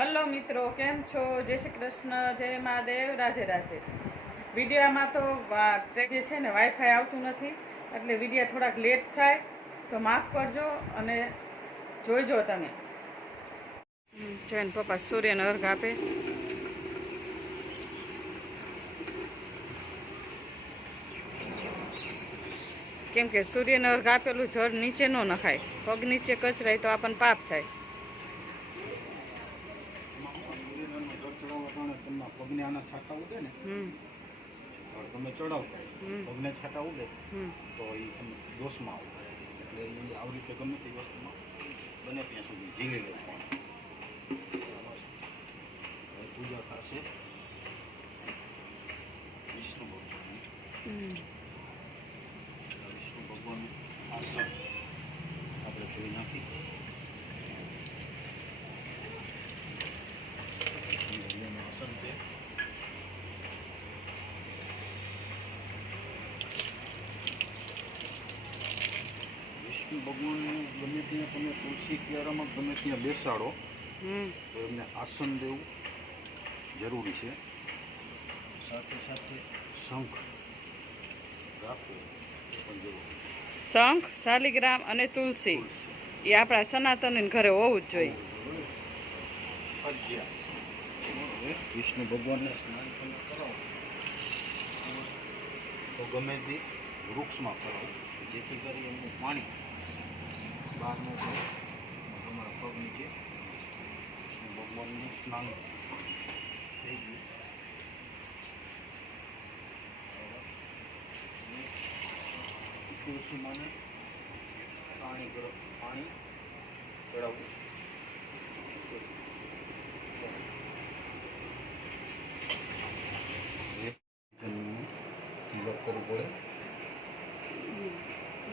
Hello મિત્રો, કેમ છો? જય શ્રી કૃષ્ણ, જય મહાદેવ, રાધે રાધે. વિડીયામાં તો જે છે ને વાઈફાઈ આવતું નથી, એટલે વિડીયા થોડાક લેટ થાય તો માફ કરજો અને જોઈજો તમે. જૈન પપ્પા સૂર્યને અર્ઘ આપે. કેમ કે સૂર્યને અર્ઘ આપેલું જળ નીચે ન નખાય, પગ નીચે કચરાય તો આપણને પાપ થાય. પગને આના છાંટા ઉડે ને તમે ચડાવતા પગને છાંટા ઉડે તો એ તમે દોષમાં આવો, એટલે એ આવી રીતે ગમે તે વસ્તુમાં બને ત્યાં સુધી ઝીલી લેવું. પૂજા થશે વિષ્ણુ ભગવાન આસન આપણે જોઈ નાખી. આસન છે ભગવાનને ગમે ત્યાં તમે તુલસી ક્યારામાં ગમે ત્યાં બેસાડો તો એમને આસન દેવું જરૂરી છે. સાથે સાથે શંખ રાખવું પણ જરૂરી. શંખ, શાલિગ્રામ અને તુલસી એ આપણા સનાતન ઘરે હોવું જ જોઈએ. વિષ્ણુ ભગવાનને સ્નાન તમે કરાવો તો ગમે તે વૃક્ષમાં કરાવો, જેથી કરી એમનું પાણી બહારનું જાય તમારા પગ નીચે. ભગવાનનું સ્નાન થઈ ગયું. તુલસી માને પાણી ચડાવવું.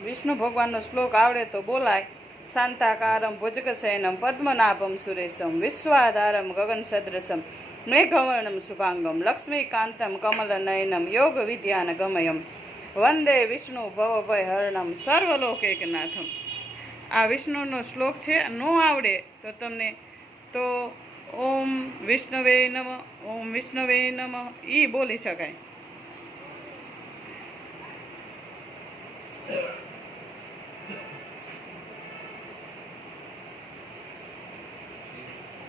વિષ્ણુ ભગવાનનો શ્લોક આવડે તો બોલાય. શાંતાકારમ ભુજગશયનમ પદ્મનાભમ સુરેશમ વિશ્વાધારમ ગગન સદૃશમ મેઘવર્ણમ શુભાંગમ લક્ષ્મીકાંતમ કમલનયનમ યોગ વિદ્યાન ગમયમ વંદે વિષ્ણુ ભવભયહરણમ સર્વલોકૈકનાથમ. આ વિષ્ણુનો શ્લોક છે. ન આવડે તો તમને તો ઓમ વિષ્ણવે નમઃ, ઓમ વિષ્ણવે નમઃ એ બોલી શકાય.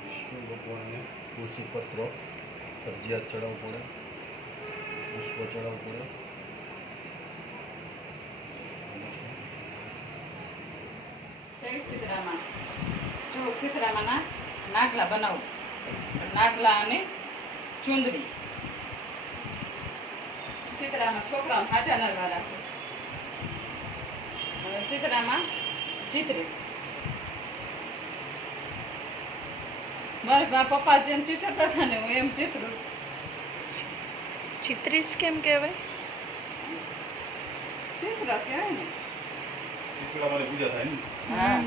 વિષ્ણુ ભગવાનને તુલસી પત્ર ફરજિયાત ચડાવવું પડે, પુષ્પ ચડાવવું પડે. જય સીતરામા. જો સીતરામાના નાગલા બનાવો, નાગલા અને ચુંદડી. સીતરામા છોકરાઓને હાજા નરવા રાખો. હવે સીતરામા ચિત્રીશ. મારા પપ્પા જેમ ચિત્રતા હતા ને હું એમ ચિત્રું. ચિત્રીસ કેમ કહેવાય? ચિત્ર કહેવાય ને. શીતળામાની પૂજા થાય ને. હા.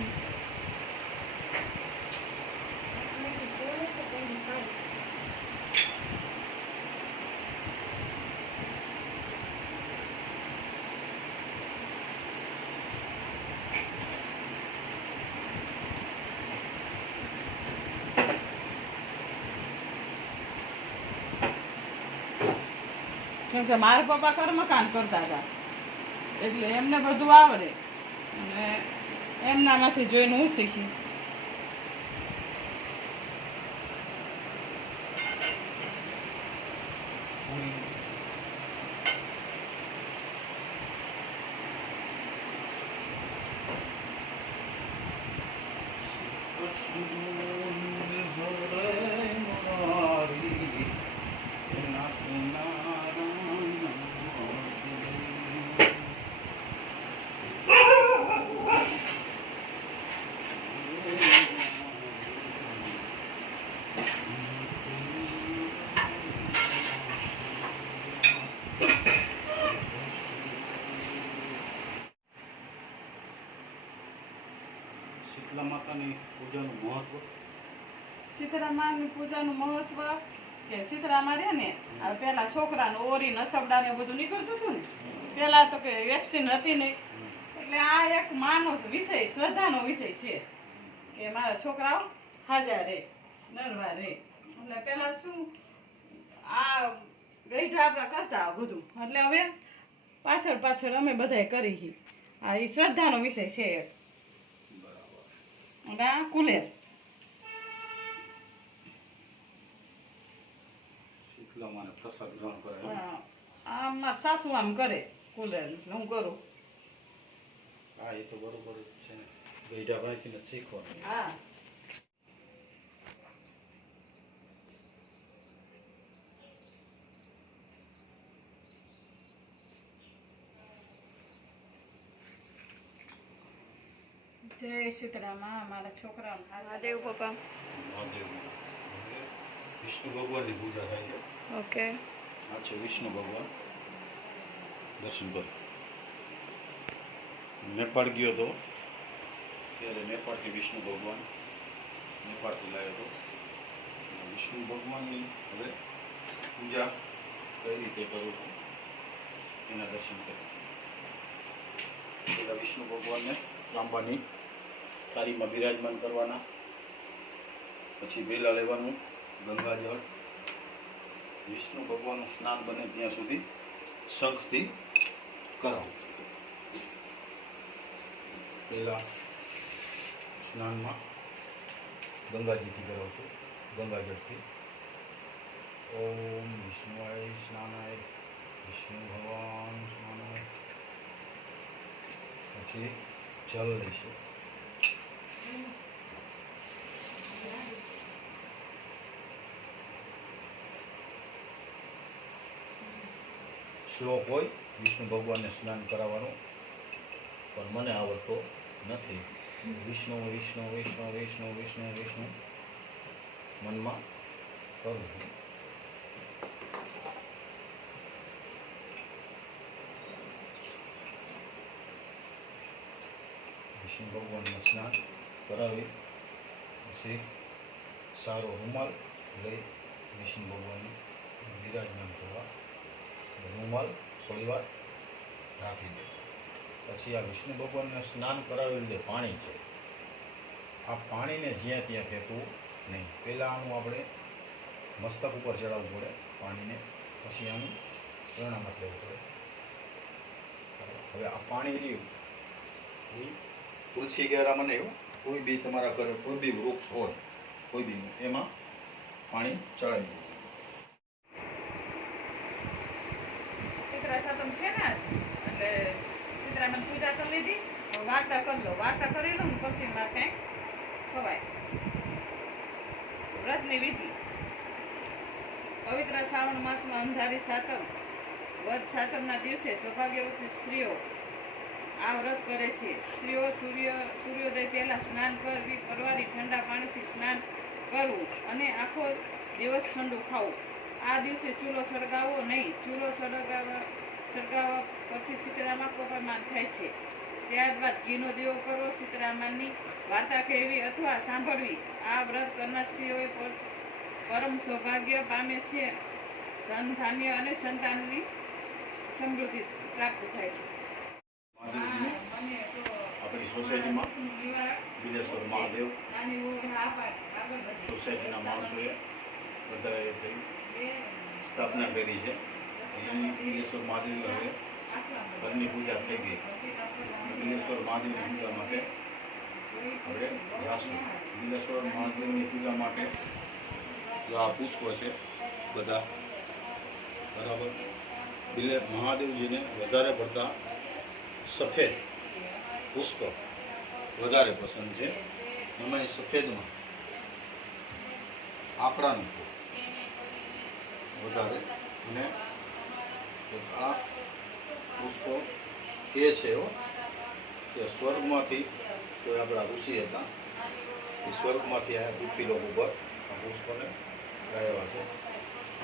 કેમ કે મારા પપ્પા કર્મકાંડ કરતા હતા એટલે એમને બધું આવડે અને એમનામાંથી જોઈને હું શીખી. શીતળા માતાની પૂજાનું મહત્વ. સીતરામાની પૂજાનું મહત્વ કે સીતરામા રહે ને આ પેલા છોકરાનું ઓરી નસબડા ને બધું નીકળતું હતું ને, પેલા તો કે વેક્સિન હતી નહીં, એટલે આ એક માનો વિષય, શ્રદ્ધાનો વિષય છે કે મારા છોકરાઓ હાજર રહે. નરવા રે એટલે પેલા શું આ ગઈઢા આપણા કરતા બધું એટલે હવે પાછળ પાછળ અમે બધાય કરી છીએ. આ એ શ્રદ્ધાનો વિષય છે એક. બરાબર. અને આ કુલેર શીતલામાને પ્રસાદ ગ્રહણ કરે. આ મારા સાસુ આમ કરે કુલેર હું કરું. હા એ તો બરોબર જ છે ને, ગઈઢા ભાઈથી જ શીખવાનું. હા જય સીતરામાં મારા છોકરા મહાદેવ પપ્પા. મહાદેવ વિષ્ણુ ભગવાનની પૂજા થાય છે. ઓકે આ છે વિષ્ણુ ભગવાન. દર્શન કરો. નેપાળ ગયો હતો ત્યારે નેપાળથી વિષ્ણુ ભગવાન નેપાળથી લાવ્યો હતો. વિષ્ણુ ભગવાનની હવે પૂજા કઈ રીતે કરું છું એના દર્શન કરો. પહેલાં વિષ્ણુ ભગવાનને તાંબાની થાળીમાં બિરાજમાન કરવાના, પછી બેલા લેવાનું, ગંગાજળ, વિષ્ણુ ભગવાનનું સ્નાન બને ત્યાં સુધી શંખથી કરાવું. પહેલાં સ્નાનમાં ગંગાજીથી કરાવું છું, ગંગાજળથી. ઓમ વિષ્ણુવાય સ્નાનાય, વિષ્ણુ ભગવાન સ્નાનાય. પછી જલ લઈશું. શ્લોક હોય વિષ્ણુ ભગવાનને સ્નાન કરાવવાનું, પણ મને આવડતો નથી. વિષ્ણુ વિષ્ણુ વિષ્ણુ વિષ્ણુ વિષ્ણુ વિષ્ણુ મનમાં કરું છું. વિષ્ણુ ભગવાનને સ્નાન કરાવી પછી સારો રૂમાલ લઈ વિષ્ણુ ભગવાનને બિરાજમાન કરવા. રૂમાલ થોડી વાર રાખી દે. પછી આ વિષ્ણુ ભગવાનને સ્નાન કરાવેલું જે પાણી છે, આ પાણીને જ્યાં ત્યાં ફેંકવું નહીં. પહેલાં આનું આપણે મસ્તક ઉપર ચડાવવું પડે પાણીને, પછી આનું પ્રણામત લેવું પડે. હવે આ પાણી રહ્યું એ તુલસી ગેરા મને એવું કોઈ બી તમારા ઘરે કોઈ બી વૃક્ષ હોય કોઈ બી એમાં પાણી ચડાવી દઉં. શીતળા સાતમ છે ને આજ એટલે શીતળામાં પૂજા કરી લીધી. વાર્તા કરી લો, વાર્તા કરી લો ને પછી મારે કંઈક ખવાય. વ્રતની વિધિ. પવિત્ર શ્રાવણ માસમાં અંધારી સાતમ વદ સાતમના દિવસે સૌભાગ્યવતી સ્ત્રીઓ આ વ્રત કરે છે. સ્ત્રીઓ સૂર્યોદય પહેલાં સ્નાન કરવી, પરવારી ઠંડા પાણીથી સ્નાન કરવું અને આખો દિવસ ઠંડુ ખાવું. આ દિવસે ચૂલો સળગાવવો નહીં. ચૂલો સળગાવવા પરથી સીતરામા કોપમાન થાય છે. ત્યારબાદ ઘીનો દીવો કરવો, સીતરામાની વાર્તા કહેવી અથવા સાંભળવી. આ વ્રત કરનાર સ્ત્રીઓએ પરમ સૌભાગ્ય પામે છે. ધન ધાન્ય અને સંતાનની સમૃદ્ધિ પ્રાપ્ત થાય છે. આપણી સોસાયટીમાં બિલેશ્વર મહાદેવ સોસાયટીના માણસોએ બધાએ સ્થાપના કરી છે. અહીંયાની બિલેશ્વર મહાદેવ હવે ઘરની પૂજા થઈ ગઈ. બિલેશ્વર મહાદેવની પૂજા માટે હવે જાશું. બિલેશ્વર મહાદેવની પૂજા માટે જો આ પુષ્પો છે બધા બરાબર. મહાદેવજીને વધારે પડતા સફેદ પુષ્પ વધારે પસંદ છે. એમાં સફેદમાં આપણાનું વધારે. અને આ પુષ્પો એ છે કે સ્વર્ગમાંથી કોઈ આપણા ઋષિ હતા એ સ્વર્ગમાંથી આ પૃથ્વી લોક ઉપર આ પુષ્પને લાવ્યા છે.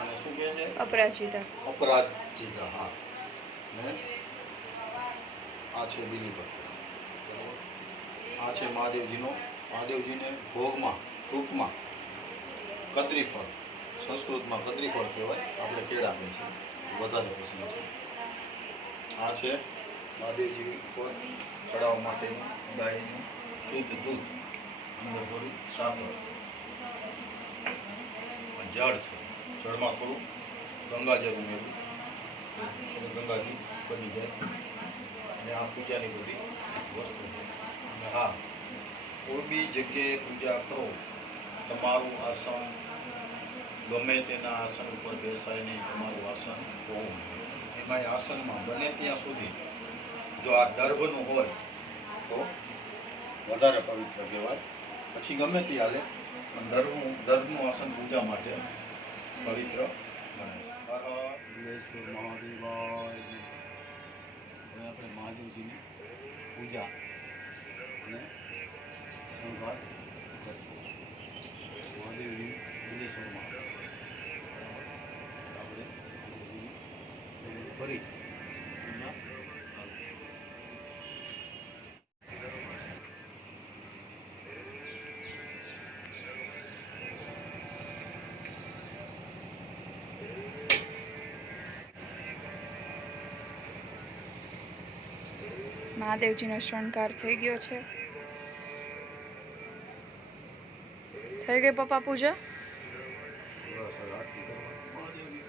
અને શું કહે છે? અપરાજિતા. અપરાજિતા. હા. ને આ છે બીલીપત્ર. આ છે મહાદેવજીને ભોગમાં ટૂંકમાં કદરીફળ, સંસ્કૃતમાં કદરીફળ કહેવાય, આપણે કેળા કહે છે, વધારે પસંદ છે. આ છે મહાદેવજી ઉપર ચડાવવા માટેનું ગાયનું શુદ્ધ દૂધ, અંદર થોડી સાકર. ઝાડ છે. જળમાં થોડું ગંગાજળ ઉમેરવું એટલે ગંગાજી બની જાય. અને આ પૂજાની બધી વસ્તુ છે. અને હા, કોઈ બી જગ્યાએ પૂજા કરો, તમારું આસન ગમે તેના આસન ઉપર બેસાય નહીં, તમારું આસન હોવું જોઈએ. એમાંય આસનમાં બને ત્યાં સુધી જો આ દર્ભનું હોય તો વધારે પવિત્ર કહેવાય. પછી ગમે તે હાલે, પણ દર્ભનું આસન પૂજા માટે પવિત્ર ગણાય છે. હર હર વિઘ્નેશ્વર મહાદેવાય. હવે આપણે મહાદેવજીની પૂજા અને શણગાર કરશું. મહાદેવજી વિઘ્નેશ્વર મહાદેવ આપણે મહાદેવજીની ફરી પૂજા ચાલુ. મહાદેવજીનો શણગાર થઈ ગયો છે. થઈ ગઈ પપ્પા પૂજા? બસ હવે આરતી કરવાની મહાદેવની.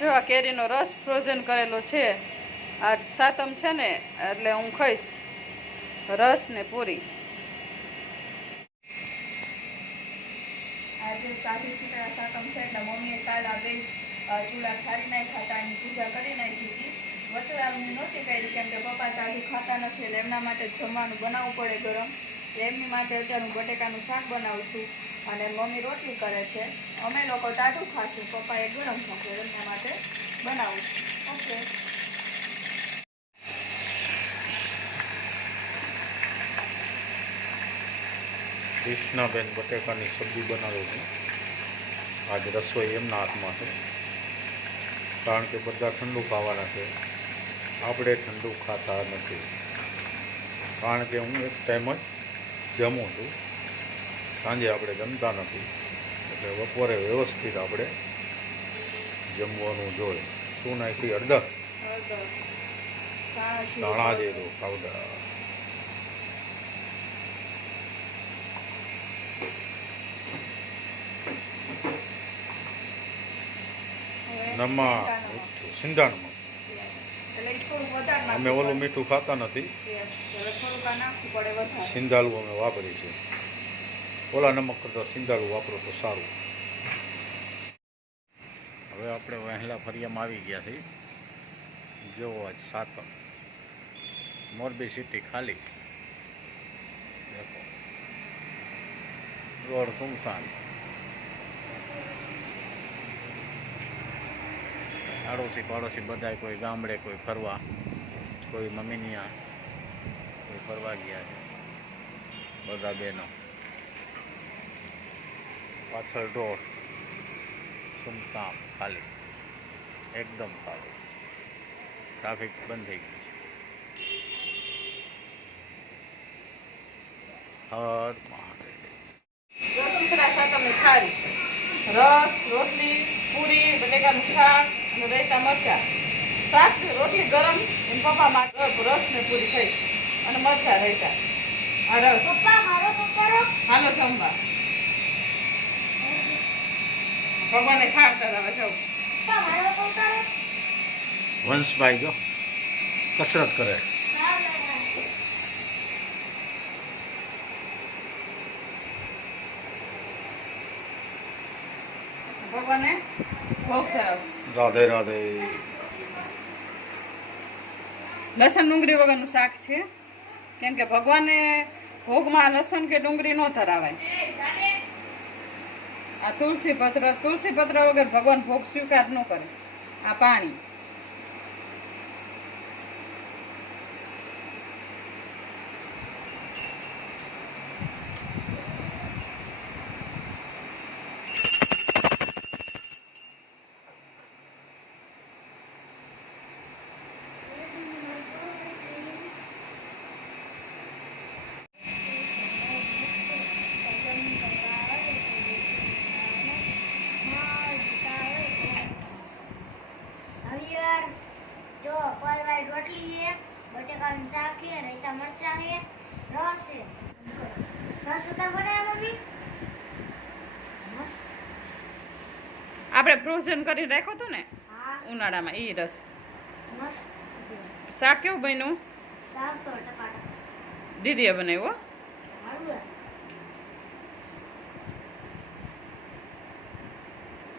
જો આ કેરીનો રસ ફ્રોઝન કરેલો છે. આ સાતમ છે ને એટલે હું ખાઈશ રસ ને પૂરી. આજે કાઢી શીતળા સાતમ છે એટલે મમ્મીએ કાલ આ બે ચૂલા ઠારી નાખ્યા હતા, એની પૂજા કરી નાખી હતી. વચરાવની નહોતી કરી કેમ કે પપ્પા કાઢું ખાતા નથી એટલે એમના માટે જમવાનું બનાવવું પડે ગરમ. એમની માટે અત્યારે હું બટેકાનું શાક બનાવું છું અને મમ્મી રોટલી કરે છે. અમે લોકો ટાઢું ખાશું, પપ્પાએ ગરમ ખાશે, એમના માટે બનાવું છું. ઓકે. કૃષ્ણાબેન બટેકાની સબ્જી બનાવે છે. આજ રસોઈ એમના હાથમાં છે, કારણ કે બધા ઠંડુ ખાવાના છે. આપણે ઠંડુ ખાતા નથી, કારણ કે હું એક ટાઈમ જ જમું છું, સાંજે આપણે જમતા નથી. એટલે બપોરે વ્યવસ્થિત આપણે જમવાનું જોઈએ. શું નાખી? હળદર, ધાણા જીરું પાવડર, નમક, મીઠું, સિંધા નમક. અમે ઓલું મીઠું ખાતા નથી, સિંધાલું અમે વાપરીએ છીએ. ઓલા નમક કરતાં સિંધાલું વાપરો તો સારું. હવે આપણે વહેલા ફરિયામાં આવી ગયા છીએ. જો આજ સાતમ, મોરબી સિટી ખાલી, દેખો રોડ સુમસાન. આડોશી પાડોશી બધા કોઈ ગામડે, કોઈ ફરવા, કોઈ મમ્મીની આ, કોઈ ફરવા ગયા છે. બધા બહેનો પાછળ રોડ સુમસામ ખાલી, એકદમ ખાલી, ટ્રાફિક બંધ થઈ ગયું છે. હર મહાદેવ. શીતળા સાતમની થાળી રસ, રોટલી, પૂરી, બટેકાનું શાક અને રાયતા મરચાં. શાક રોટલી ગરમ અને પપ્પા માટે રસ ને પૂરી ખાઈશ અને મરચાં રાયતા. આ રસ હાલો જમવા. ભગવાને ખાડ કરાવે જાઉં. વંશભાઈ જો કસરત કરે. ભગવાને ભોગ ધરાવશે. રાધે રાધે. લસણ ડુંગળી વગરનું શાક છે, કેમ કે ભગવાનને ભોગમાં લસણ કે ડુંગળી ન ધરાવાય. આ તુલસી પત્ર વગર ભગવાન ભોગ સ્વીકાર ન કરે. આ પાણી हरियर जो परवाई रोटली है, बटेकाનું શાક है, रायता मरचा है, रस है. रस उतर बनाया मम्मी? मस्त. આપણે ફ્રોઝન કરી રાખ્યો હતો ને हाँ ઉનાળામાં, એ રસ. मस्त. શાક કેવું બન્યું? શાક તો ટકાટક. દીદીએ બનાવ્યો. હારું હે.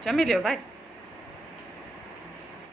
જમી લ્યો ભાઈ.